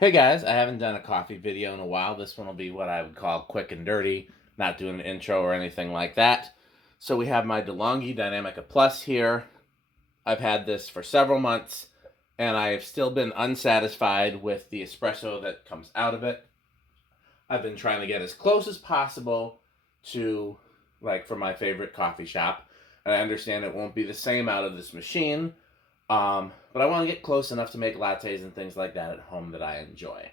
Hey guys, I haven't done a coffee video in a while. This one will be what I would call quick and dirty, not doing an intro or anything like that. So we have my Delonghi Dinamica Plus here. I've had this for several months and I've still been unsatisfied with the espresso that comes out of it. I've been trying to get as close as possible to like for my favorite coffee shop. And I understand it won't be the same out of this machine, but I want to get close enough to make lattes and things like that at home that I enjoy.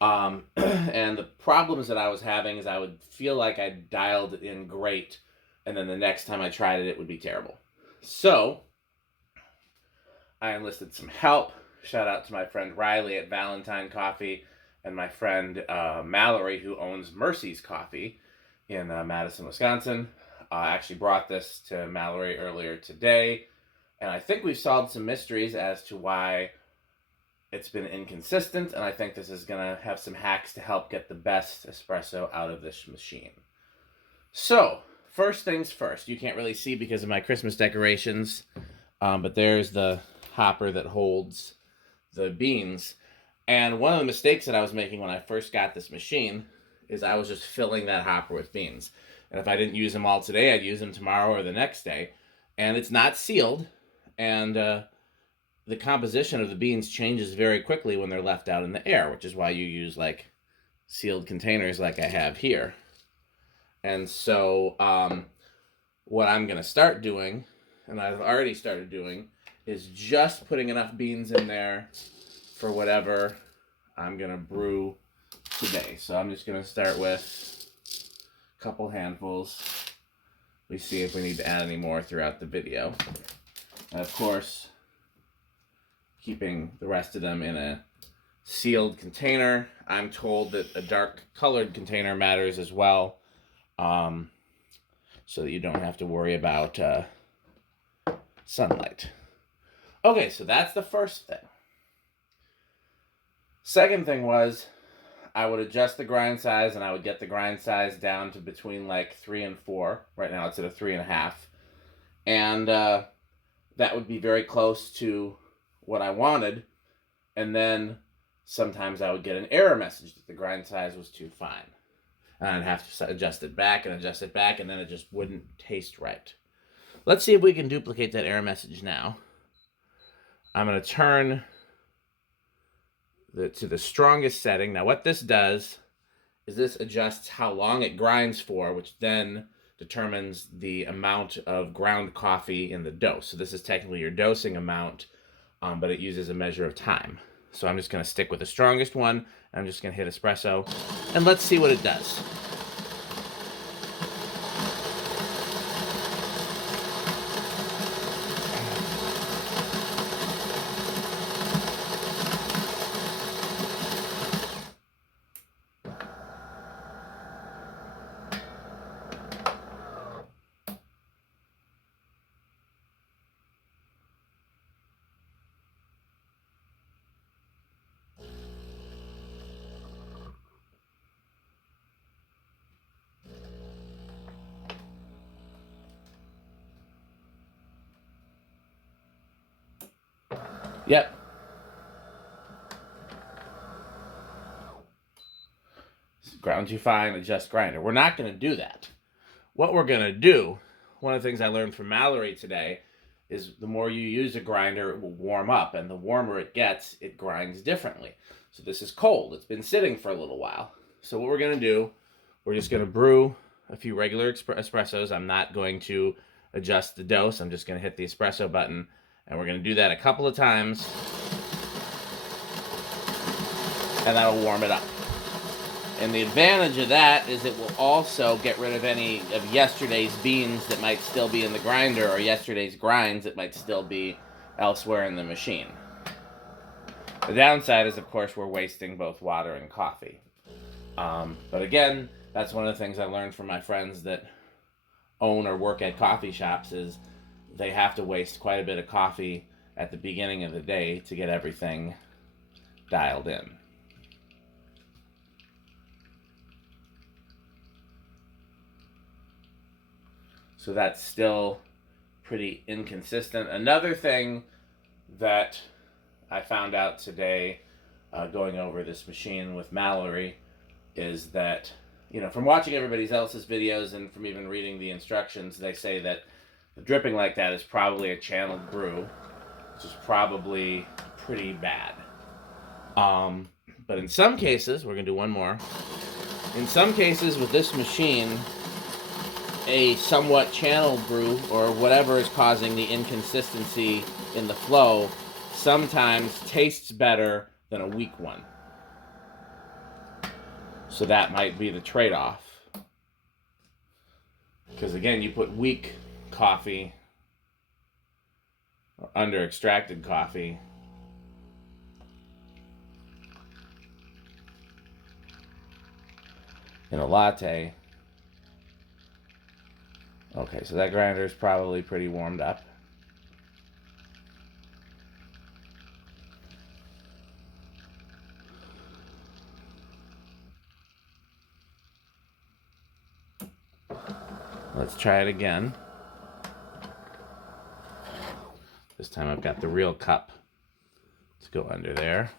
And the problems that I was having is I would feel like I dialed it in great, and then the next time I tried it, it would be terrible. So I enlisted some help. Shout out to my friend Riley at Valentine Coffee and my friend Mallory, who owns Mercy's Coffee in Madison, Wisconsin. I actually brought this to Mallory earlier today, and I think we've solved some mysteries as to why it's been inconsistent, and I think this is going to have some hacks to help get the best espresso out of this machine. So, first things first. You can't really see because of my Christmas decorations, but there's the hopper that holds the beans. And one of the mistakes that I was making when I first got this machine is I was just filling that hopper with beans. And if I didn't use them all today, I'd use them tomorrow or the next day. And it's not sealed, and the composition of the beans changes very quickly when they're left out in the air, which is why you use like sealed containers like I have here. And so what I'm going to start doing, and I've already started doing, is just putting enough beans in there for whatever I'm going to brew today. So I'm just going to start with a couple handfuls. We see if we need to add any more throughout the video. And of course, keeping the rest of them in a sealed container. I'm told that a dark colored container matters as well, so that you don't have to worry about sunlight. Okay, so that's the first thing. Second thing was I would adjust the grind size, and I would get the grind size down to between like 3 and 4. Right now it's at a 3.5. And that would be very close to what I wanted. And then sometimes I would get an error message that the grind size was too fine. And I'd have to adjust it back, and then it just wouldn't taste right. Let's see if we can duplicate that error message now. I'm going to turn to the strongest setting. Now what this does is this adjusts how long it grinds for, which then determines the amount of ground coffee in the dose. So this is technically your dosing amount, but it uses a measure of time. So I'm just going to stick with the strongest one. I'm just going to hit espresso, and let's see what it does. Yep. Ground too fine, adjust grinder. We're not going to do that. What we're going to do, one of the things I learned from Mallory today, is the more you use a grinder, it will warm up, and the warmer it gets, it grinds differently. So this is cold. It's been sitting for a little while. So what we're going to do, we're just going to brew a few regular espressos. I'm not going to adjust the dose. I'm just going to hit the espresso button, and we're going to do that a couple of times, and that'll warm it up. And the advantage of that is it will also get rid of any of yesterday's beans that might still be in the grinder, or yesterday's grinds that might still be elsewhere in the machine. The downside is, of course, we're wasting both water and coffee. But again, that's one of the things I learned from my friends that own or work at coffee shops, is they have to waste quite a bit of coffee at the beginning of the day to get everything dialed in. So that's still pretty inconsistent. Another thing that I found out today going over this machine with Mallory is that, from watching everybody else's videos and from even reading the instructions, they say that the dripping like that is probably a channeled brew, which is probably pretty bad. But in some cases, we're going to do one more. In some cases with this machine, a somewhat channeled brew or whatever is causing the inconsistency in the flow sometimes tastes better than a weak one. So that might be the trade-off. Because again, you put weak coffee or under-extracted coffee in a latte. Okay, so that grinder is probably pretty warmed up. Let's try it again. This time I've got the real cup. Let's go under there.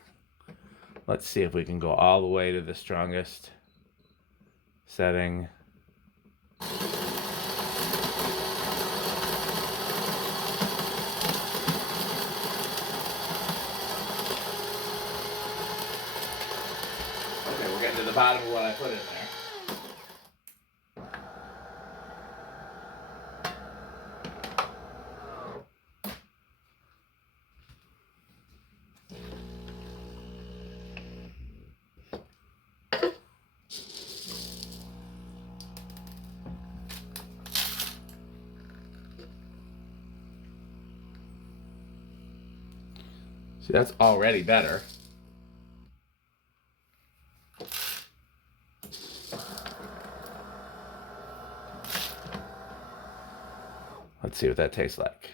Let's see if we can go all the way to the strongest setting. Okay, we're getting to the bottom of what I put in there. See, that's already better. Let's see what that tastes like.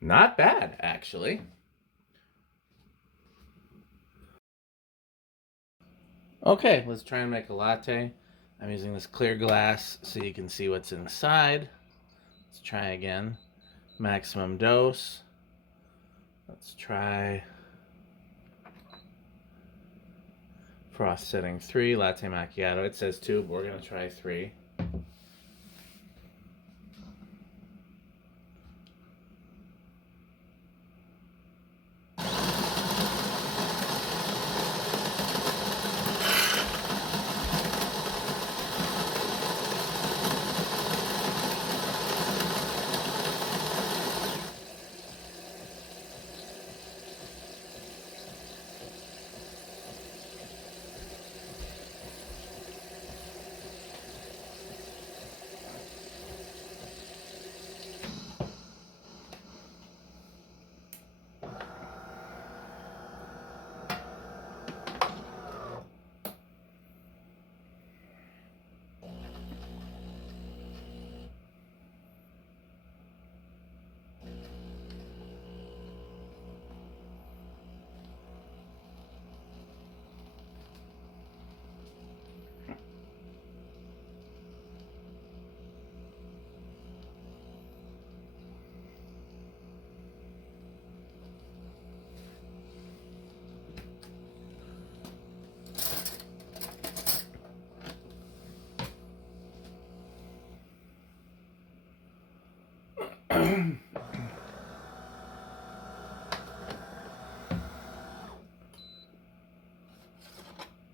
Not bad, actually. Okay, let's try and make a latte. I'm using this clear glass so you can see what's inside. Let's try again. Maximum dose. Let's try frost setting 3, latte macchiato. It says 2, but we're going to try 3.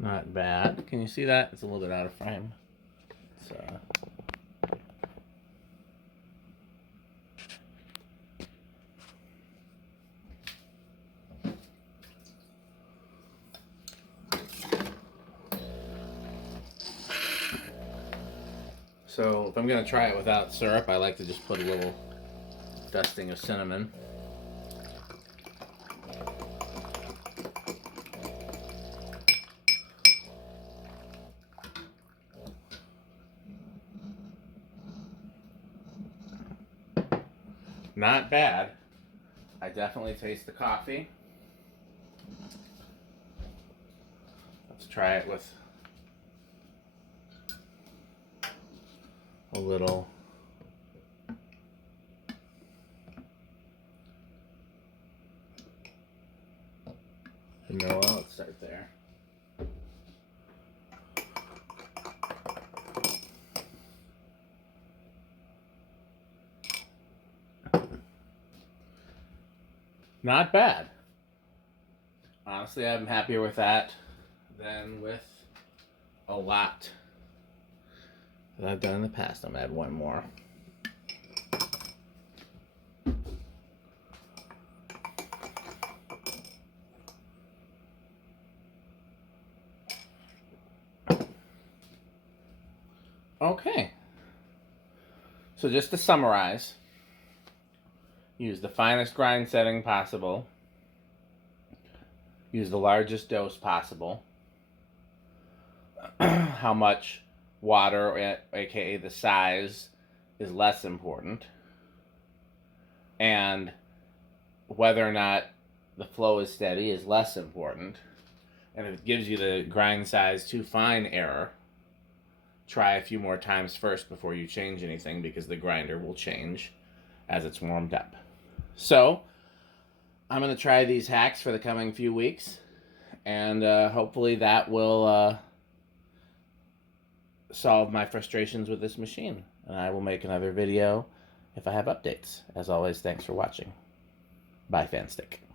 Not bad. Can you see that? It's a little bit out of frame. So if I'm going to try it without syrup, I like to just put a little dusting of cinnamon. Not bad. I definitely taste the coffee. Let's try it with a little The mill oil, let's start there. Not bad. Honestly, I'm happier with that than with a lot that I've done in the past. I'm gonna add one more. Okay. So just to summarize, use the finest grind setting possible. Use the largest dose possible. How much water, aka the size, is less important. And whether or not the flow is steady is less important. And if it gives you the grind size too fine error, try a few more times first before you change anything, because the grinder will change as it's warmed up. So I'm going to try these hacks for the coming few weeks, and hopefully that will solve my frustrations with this machine. And I will make another video if I have updates. As always, thanks for watching. Bye, Fanstick.